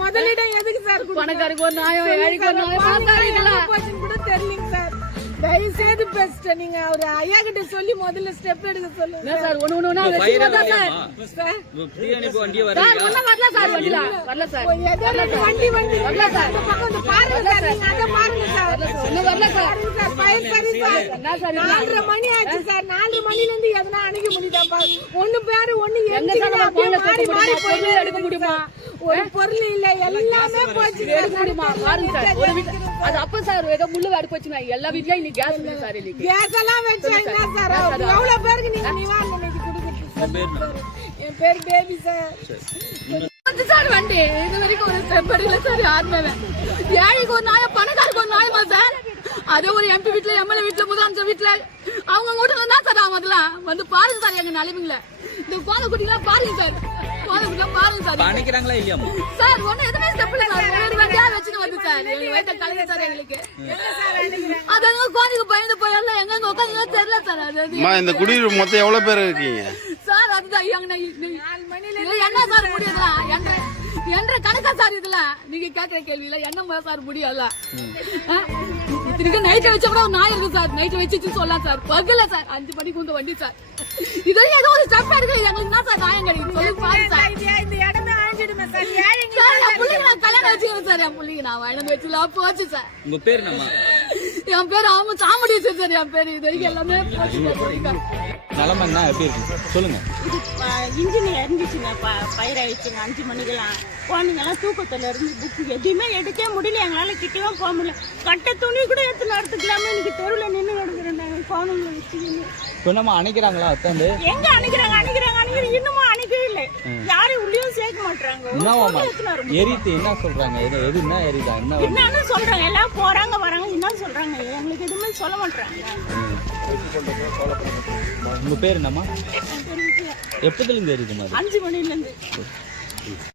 முதலிடம் எதுக்கு சார் பணக்காரருக்கு ஒரு நியாயம் ஏழைக்கு ஒரு இதெல்லாம் போச்சுன்னு கூட தெரியலங்க சார். தயவு செய்து பெஸ்ட் நீங்க ஒரு ஐயா கிட்ட சொல்லி முதல்ல ஸ்டெப் எடுக்க சொல்லுங்க சார்? ஒண்ணு ஒண்ணு ஒண்ணா சார். சார் பிரியாணிக்கு வண்டியை சார் வரீங்க ஒண்ணும் வரல சார் வண்டில வரல சார். ஏதோ ரெண்டு வண்டி வண்டி வரல சார். அந்த பக்கம் வந்து பாருங்க சார். பாருங்க சார்? வரல? நாலரை மணி ஆச்சு சார். நாலரை மணில இருந்து எதனா அணுக முடியுதாப்பா ஒண்ணு பேரு ஒண்ணு எங்க மாறி மாறி பொருள் எடுக்க முடியுமா? ஒரு பொருள் இல்ல எல்லாமே போச்சு எடுக்க முடியுமா? பாருங்க சார். ஒரு வீட்டு அது அப்ப சார் ஏதோ முள்ளு அடுப்பு வச்சுனா எல்லா வீட்லயும் இன்னைக்கு கேஸ் இல்லை சார் இன்னைக்கு. கேஸ் எல்லாம் வச்சா என்ன சார். எவ்வளவு பேருக்கு நீங்க நிவாரணம் என் பேர் பேபி சார். வந்து சார் வண்டி. இது வரைக்கும் ஒரு சார் யாருமே ஏழைக்கு ஒரு நியாயமா சார் அதே ஒரு எம்பி வீட்ல எம்எல்ஏ வீட்ல முதலமைச்சர் வீட்ல. அவங்க கூட தான் சார் ஆகும் அதெல்லாம் வந்து பாருங்க சார் எங்க நிலைமைங்கள இந்த கோல குட்டிலாம் பாருங்க சார். குட்டிலாம் பாருங்க சார். அணைக்கிறாங்களா இல்லையாம்மா சார் ஒண்ணு எதுவுமே ஸ்டெப் இல்ல சார். ஒரு வண்டியா வச்சுட்டு வந்து சார். எங்களுக்கு வயிற்ற கலங்க சார் எங்களுக்கு. அதங்க கோரிக்கு பயந்து போயெல்லாம் எங்க உட்காந்து தெரியல சார். அது இந்த குடியிருப்பு மொத்தம் எவ்வளவு பேர் இருக்கீங்க? சார் அதுதான் எங்க நாலு மணில என்ன சார் முடியுதுல என்ற என்ற கணக்கா சார் இதுல? நீங்க கேக்குற கேள்வியில என்ன சார் முடியல இதுக்கு நைட்ல வச்ச கூட ஒரு நாய் இருக்கு சார். நைட்ல வச்சுச்சு சொல்லலாம் சார். பகல சார். அஞ்சு மணிக்கு வந்து வண்டி சார். இது ஏதோ ஒரு ஸ்டெப் எடுக்கல எங்களுக்கு என்ன சார் நியாயம் கிடைக்கும் சொல்லி சார். இந்த இடமே ஆஞ்சிடுமே சார். ஏழைங்க சார் என் பிள்ளைங்க நான் கல்யாணம் வச்சுக்கிறேன் சார். என் பிள்ளைங்க நான் வயணம் வச்சுலாம் போச்சு சார். உங்க பேர் என்னம்மா? என் பேர் ஆமா சாமுடீஸ்வரர் சார் என் பேர். இது வரைக்கும் எல்லாமே. நிலமன்னா எப்படி இருக்கு? சொல்லுங்க. இது இன்ஜின் இறந்துச்சுங்க ப பயிராயிடுச்சுங்க அஞ்சு மணிக்கெல்லாம். குழந்தைங்கெல்லாம் தூக்கத்துல இருந்து புக்கு எதுவுமே எடுக்கவே முடியல. எங்களால கிட்டவே போக முடியல. கட்ட துணி கூட எடுத்து நடத்துக்கலாம இன்னைக்கு தெருவில் நின்று கிடக்குறோம் நாங்கள் குழந்தைங்களை வச்சுக்கின்னு. இப்போ நம்ம அணைக்கிறாங்களா எங்க அணைக்கிறாங்க? அணைக்கிறாங்க அணைக்கிறாங்க. இன்னமும் அணைக்கவே இல்லை. சேர்க்க மாட்டாங்க என்னவாமா. எரித்து என்ன சொல்றாங்க? எது எது என்ன எரிதா என்ன? என்னன்னு சொல்றாங்க எல்லாம் போறாங்க வராங்க என்ன சொல்றாங்க? எங்களுக்கு எதுவுமே சொல்ல மாட்டாங்க உங்க பேர் என்னம்மா. எப்பத்துல இருந்து அது அஞ்சு மணில இருந்து